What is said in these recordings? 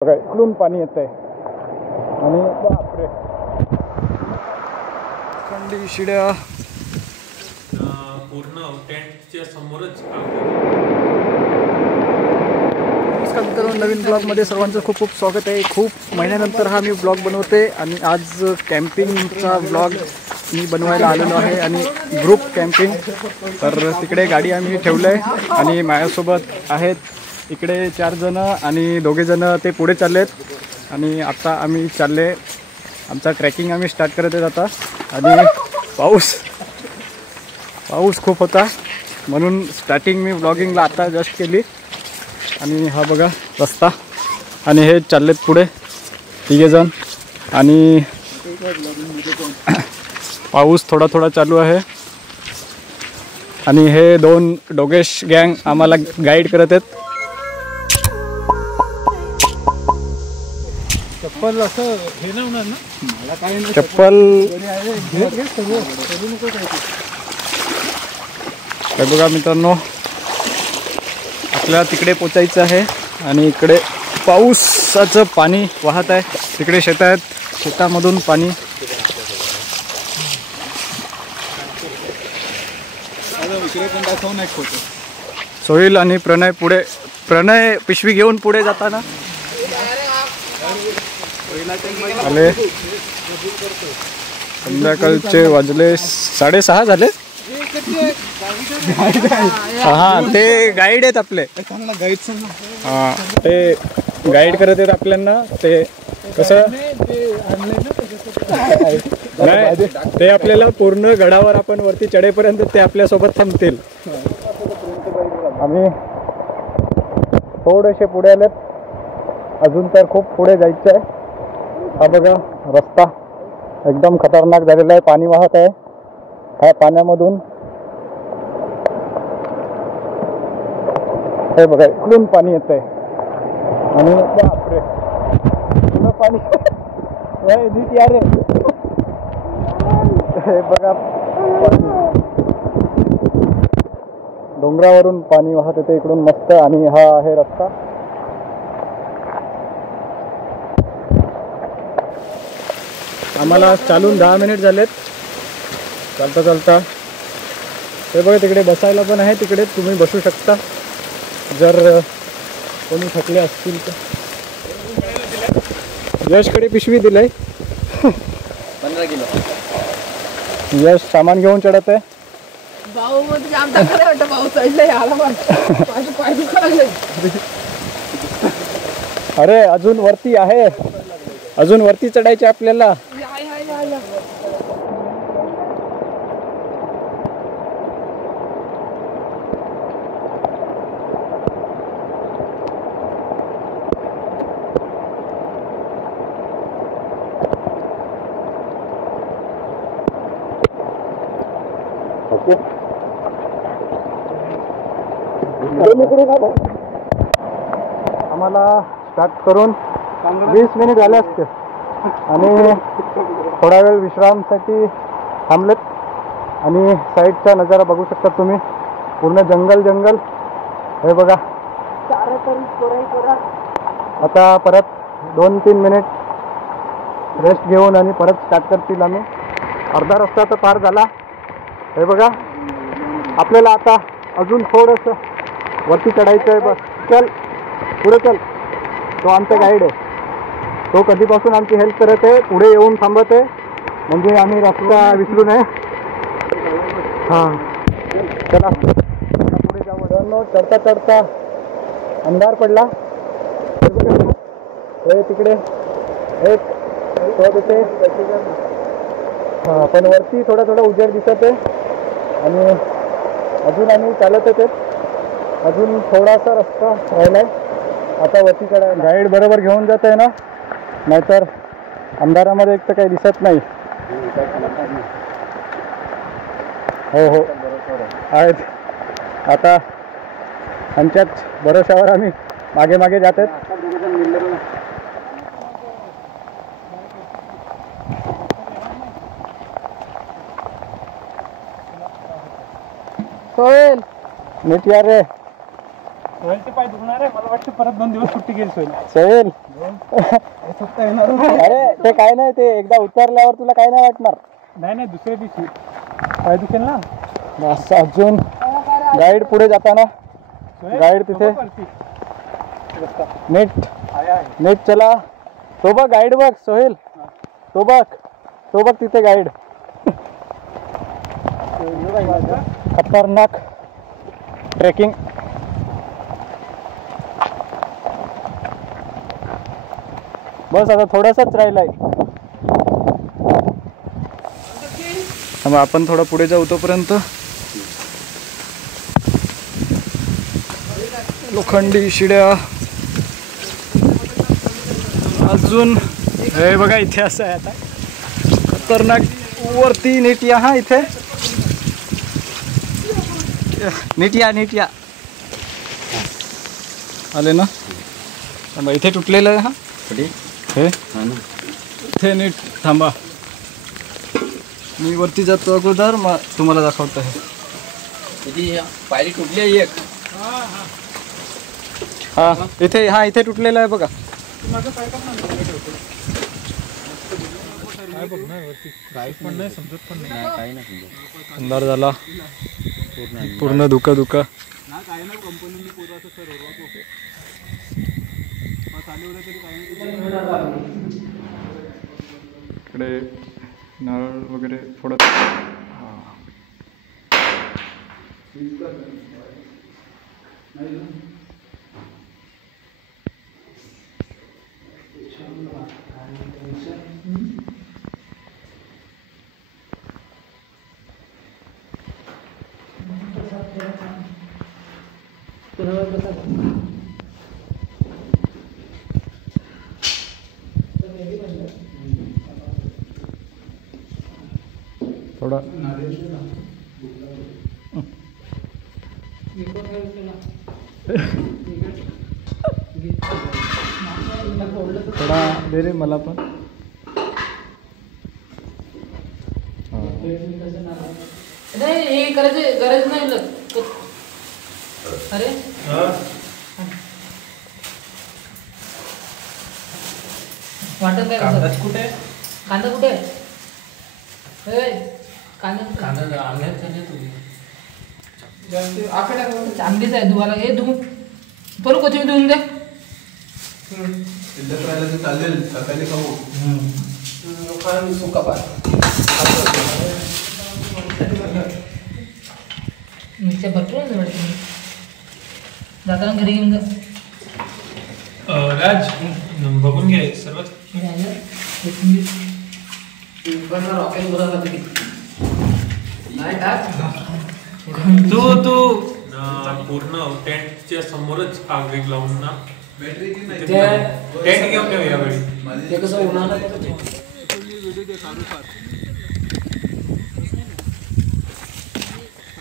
बघा इकडून पाणी येत आहे आणि बापरे खंडी शिड्या पूर्ण टेंटच्या समोरच. नमस्कार मित्रांनो, नवीन ब्लॉगमध्ये सर्वांचं खूप खूप स्वागत आहे. खूप महिन्यानंतर हा मी ब्लॉग बनवते आणि आज कॅम्पिंगचा ब्लॉग मी बनवायला आलेलो आहे आणि ग्रुप कॅम्पिंग. तर तिकडे गाडी आम्ही ठेवलं आहे आणि माझ्यासोबत आहेत इकडे 4 जण आणि 2 जण ते पुढे चाललेत आणि आता आम्ही चालले. आमचा ट्रॅकिंग आम्ही स्टार्ट करत आहेत आता. आणि पाऊस खूप होता म्हणून स्टार्टिंग मी ब्लॉगिंगला आता जस्ट केली. आणि हा बघा रस्ता आणि हे चाललेत पुढे 3 जण आणि पाऊस थोडा थोडा चालू आहे. आणि हे 2 डोगेश गँग आम्हाला गाईड करत आहेत. चप्पल असं हे नाही होणार ना? मला काय नाही, चप्पल हे बघा मित्रांनो, आपल्याला तिकडे पोचायचं आहे आणि इकडे पावसाचं पाणी वाहत आहे. तिकडे शेत आहेत, शेतामधून पाणी. सोहिल आणि प्रणय पिशवी घेऊन पुढे जाताना आले. संध्याकाळचे वाजले 6:30 झाले. हा ते गाईड आहेत आपले. हा ते गाईड करत आहेत आपल्याला. ते कसं नाही, ते आपल्याला पूर्ण गडावर आपण वरती चढेपर्यंत ते आपल्यासोबत थांबतील. आम्ही थोडेसे पुढे आलेत, अजून तर खूप पुढे जायचं आहे. हा बघा रस्ता एकदम खतरनाक झालेला आहे, पाणी वाहत आहे. ह्या पाण्यामधून हे बघा इकडून पाणी येत आहे आणि बापरे पूर्ण पाणी नीट यार रे. हे बघा डोंगरावरून पाणी वाहत येते इकडून मस्त. आणि हा आहे रस्ता. आम्हाला चालून 10 मिनिट झालेत चालता चालता. ते बघा तिकडे बसायला पण आहे, तिकडे तुम्ही बसू शकता जर कोणी थकले असतील तर. यशकडे पिशवी दिलंय 15 किलो. यश सामान घेऊन चढत आहे. अरे अजून वरती आहे, अजून वरती चढायचे आपल्याला. आम्हाला स्टार्ट करून 20 मिनिट झाले असते आणि थोडा वेळ विश्रामसाठी थांबलेत. आणि साईडचा नजारा बघू शकता तुम्ही, पूर्ण जंगल. हे बघा. आता परत 2-3 मिनिट रेस्ट घेऊन आणि परत स्टार्ट करतील आम्ही. अर्धा रस्ता तर पार झाला. हे बघा आपल्याला आता अजून थोडंसं वरती चढायचं आहे. बस चल पुढे चल. तो आमचा गाईड आहे, तो कधीपासून आमची हेल्प करत आहे, पुढे येऊन थांबत आहे म्हणजे आम्ही रस्ता विसरू नये. हां चला पुढे जाऊ. चढता चढता अंधार पडला. हे तिकडे एक तिथे हां, पण वरती थोडा उजेड दिसत आहे. आणि अजून आम्ही चालत होते, अजून थोडासा रस्ता राहिलाय. आता वरती चढा. गाईड बरोबर घेऊन जात आहे ना, नाहीतर अंधारामध्ये एक तर काही दिसत नाही. हो आहेत. आता आमच्याच भरोशावर आम्ही मागे जात आहेत. सोहेल नीट यार रे. सोहेलचे पाय दुखणार आहे, मला वाटतं परत 2 दिवस सुट्टी गेली सोहेल. सोहेल अरे ते काय नाही, ते एकदा उतरल्यावर तुला काय नाही वाटणार. नाही दुसऱ्या दिवशी काय दिसेल ना. असं अजून गाईड पुढे जाताना गाईड तिथे नीट चला. तो बघ गाईड बघ सोहेल, तो बघ तिथे गाईड. खतरनाक ट्रेकिंग. बस आता थोडासाच राहिलाय. मग आपण थोडं पुढे जाऊ. तोपर्यंत लोखंडी शिड्या अजून हे बघा इथे असं आहे. आता खतरनाक वरती नीट या. हा इथे नीट या आले ना. इथे तुटलेलं आहे. हा हे इथे नीट थांबा. मी वरती जातो अगोदर, मग तुम्हाला दाखवतो. हे पायरी तुटली आहे एक. इथे तुटलेलं आहे बघा. अंधार झाला पूर्ण. धुका इकडे नारळ वगैरे फोडत. थोड़ा थोडा दे रे मला पण. नाही हे करायची गरज नाही. अरे वाटत काय कुठे कांदा कुठे कांदा चांगलीच आहे. धुवाला हे धुवून बरं कोथिंबीर धुवून दे. चालेल सकाळी खाऊ. मिरच्या भरपूर जाताना घरी घेऊन जा. राज बघून घे सर्वच. तू पूर्ण टेंटच्या समोरच आग वेग लावून ना. टेंट घेऊन ठेव यावेळी. ते कसं उन्हाळा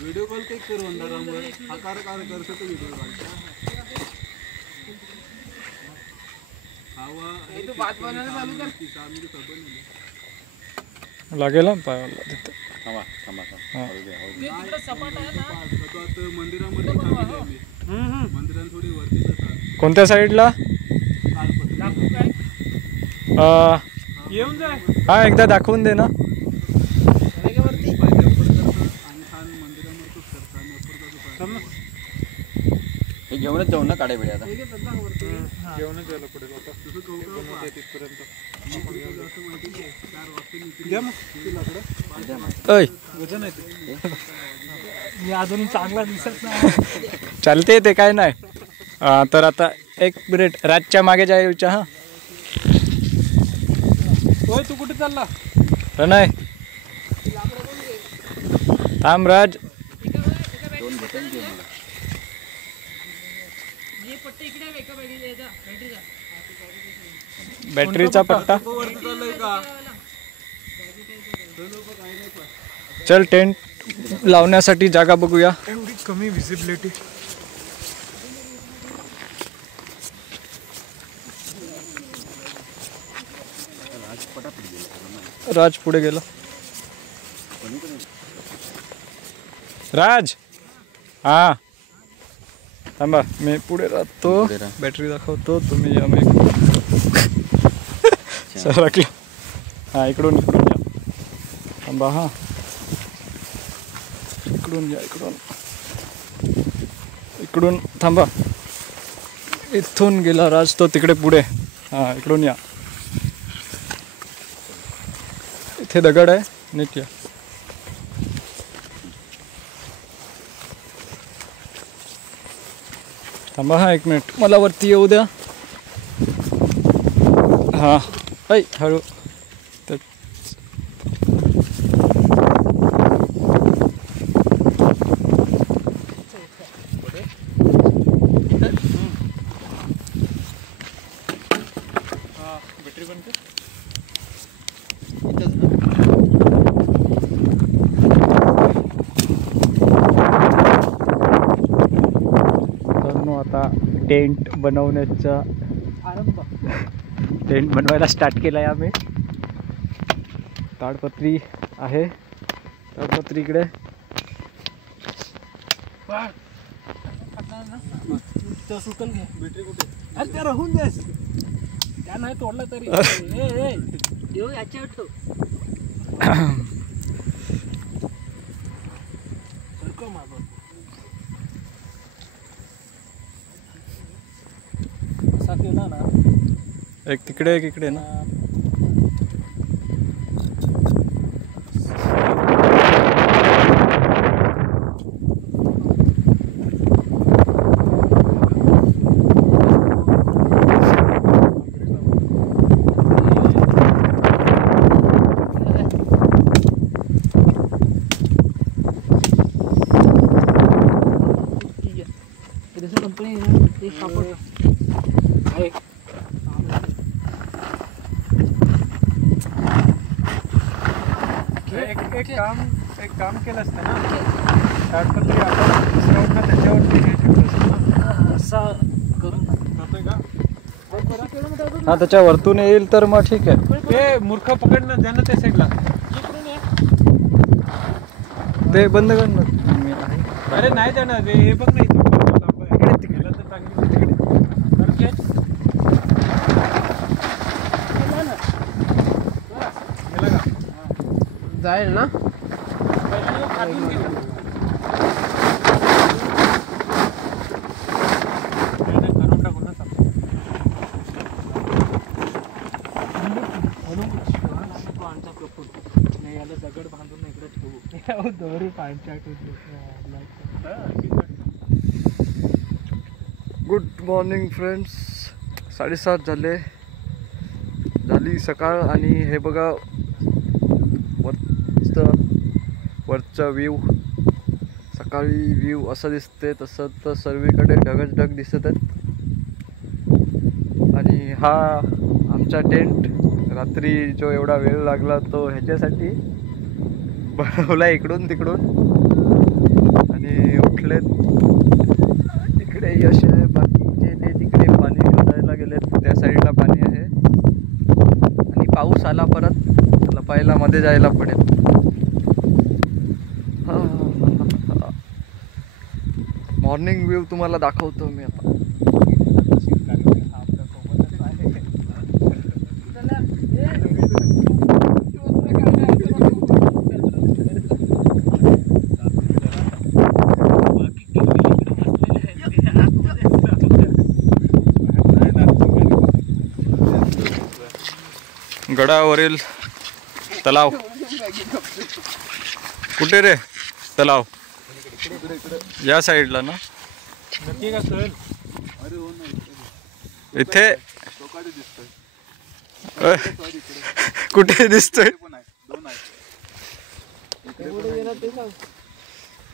व्हिडिओ कॉल काही करू अंधारामुळे आकार कर सकते व्हिडिओ कॉल. लागेल ना पायाला तिथे. कोणत्या साईडला? येऊन जाय. हा एकदा दाखवून दे ना. हे घेऊनच जाऊ ना काढे बिडे. आता घेऊनच जायला पडेल आता. तिथपर्यंत द्या मग वजन आहे ते. मी अजून चांगला दिसत नाही. चालते ते काय नाही. तर आता 1 मिनिट राजच्या मागे जायच्या. हा होय तू कुठे चालला? प्रणय थांब. राज बॅटरीचा पट्टा. चल टेंट लावण्यासाठी जागा बघूया. एवढी कमी विजिबिलिटी. राज पुढे गेला. राज हा थांबा मी पुढे राहतो. बॅटरी दाखवतो. तुम्ही या. सरकलं. हां इकडून इकडून या. थांबा हां. इकडून या इकडून थांबा. इथून गेला राज तो तिकडे पुढे. हां इकडून या. इथे दगड आहे नीट या. थांबा हां 1 मिनिट मला वरती येऊ द्या. हां ऐ हळू. आता टेंट बनवण्याचा आरंभ. टेंट बनवायला स्टार्ट केला आहे आम्ही. ताडपत्री आहे. ताडपत्री इकडे. सुकल घे. बॅटरी कुठे? अरे त्या राहून द्यास. त्या नाही तोडला तरी येऊ याच्यावर ठेव. सरकव मागं. असा केला ना एक तिकडे एक इकडे ना. कंपनी एक कापड आहे. एक काम केलं असतं ना. ताडपत्री आपण दुसऱ्यावर ना त्याच्यावरती हे ठेवलं असतं ना. असा करून जातोय का? हा त्याच्या वरतून येईल तर मग ठीक आहे. ते मूर्ख पकडणं द्या ना त्या साईडला. ते बंद कर ना. मी आहे. अरे नाही जाणार रे. हे बघ ना इथून तिकडे तर चांगली तिकडे गेला का? जाईल ना. पहिला खाटून गेला. करून टाकू ना याला दगड बांधून इकडे ठेवू. दोरी पांचाट. Good morning friends. 7:30 झाली सकाळ. आणि हे बघा वरचा व्ह्यू. सकाळी व्ह्यू असा दिसते. तसं तर सर्वीकडे ढगच ढग दिसत आहेत. आणि हा आमचा टेंट रात्री जो एवढा वेळ लागला तो ह्याच्यासाठी बनवला इकडून तिकडून. आणि उठलेत इकडे यश आहे. बाकीचे ते तिकडे पाणी शोधायला गेलेत. त्या साईडला पाणी आहे. आणि पाऊस आला परत लपायला मध्ये जायला पडेल. मॉर्निंग व्ह्यू तुम्हाला दाखवतो मी आता. गडावरील तलाव. कुठे रे तलाव? या साईडला ना. नक्की का सर? इथे कुठे दिसतोय?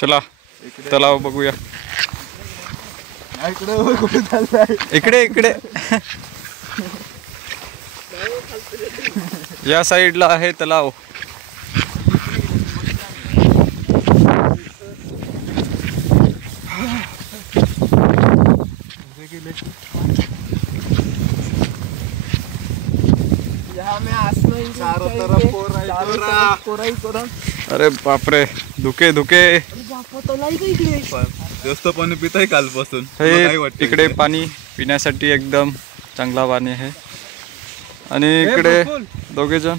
चला तलाव बघूया. इकडे इकडे या साईडला आहे तलाव. अरे बापरे धुके धुके. जास्त पाणी पिताय कालपासून. हे इकडे पाणी पिण्यासाठी एकदम चांगला पाणी आहे. आणि इकडे दोघे जण.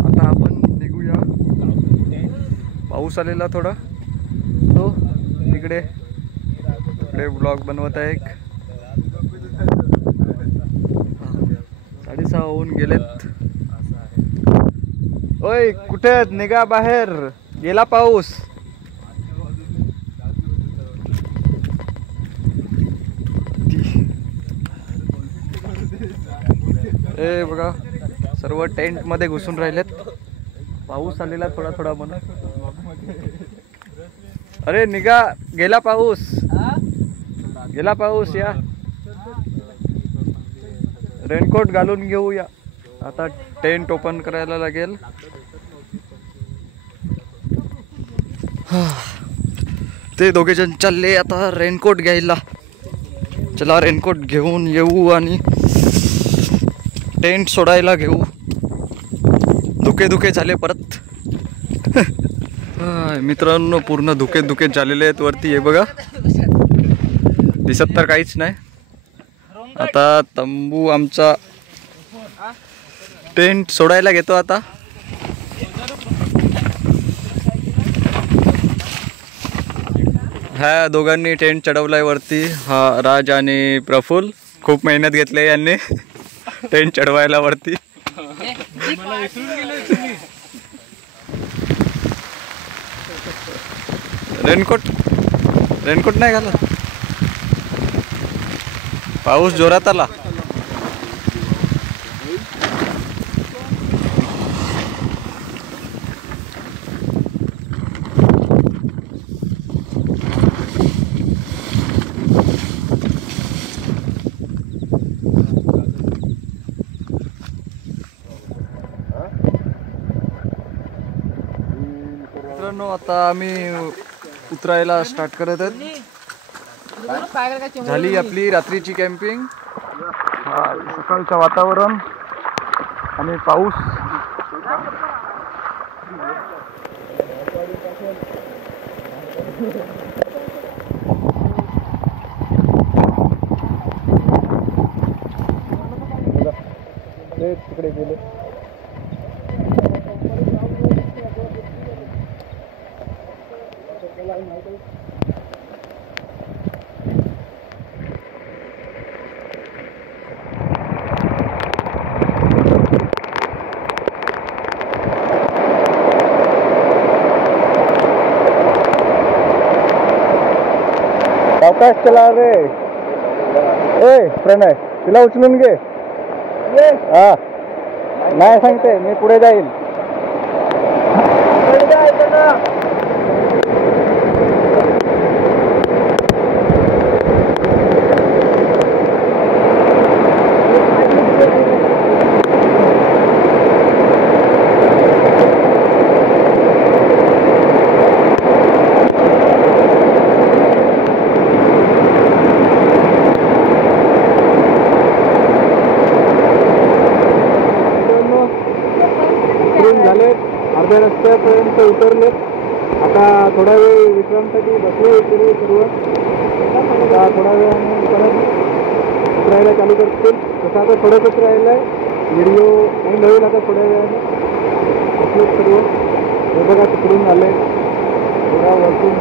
आता आपण निघूया. पाऊस आलेला थोडा तो तिकडे इकडे ब्लॉग बनवत आहे एक. 6:30 होऊन गेलेत. ओय कुठे निघा बाहेर, गेला पाऊस. ए बघा सर्व टेंट मध्ये घुसून राहिलेत. पाऊस आलेला थोडा थोडा म्हणून. अरे निघा, गेला पाऊस, गेला पाऊस. या रेनकोट घालून घेऊया. आता टेंट ओपन करायला लागेल. ते दोघे जण चालले आता रेनकोट घ्यायला. चला रेनकोट घेऊन येऊ आणि टेंट सोडायला घेऊ. धुके झाले परत. मित्रांनो पूर्ण धुके झालेले आहेत वरती. हे बघा दिसत तर काहीच नाही. आता तंबू आमचा टेंट सोडायला घेतो आता. ह्या दोघांनी टेंट चढवलाय वरती. हा राज आणि प्रफुल्ल. खूप मेहनत घेतली यांनी टेंट चढवायला वरती. रेनकोट नाही घालत. पाऊस जोरात आला. मित्रांनो आता आम्ही उतरायला स्टार्ट करत आहेत. झाली आपली रात्रीची कॅम्पिंग. सकाळचं वातावरण आणि पाऊस. तिकडे गेले. सावकाश चला रे. ए प्रणय तिला उचलून घे. हा नाही सांगते मी पुढे जाईल. अर्ध्या रस्त्यापर्यंत उतरले. आता थोडा वेळ विश्रांतीसाठी बसले इकडे सर्व. आता थोडा वेळाने परत उतरायला चालू करतील. तसं आता थोडंसंच राहिलं आहे. व्हिडिओ एंड होईल आता थोड्या वेळाने. बसले सर्व. हे बघा तिकडून आले थोडा वरतून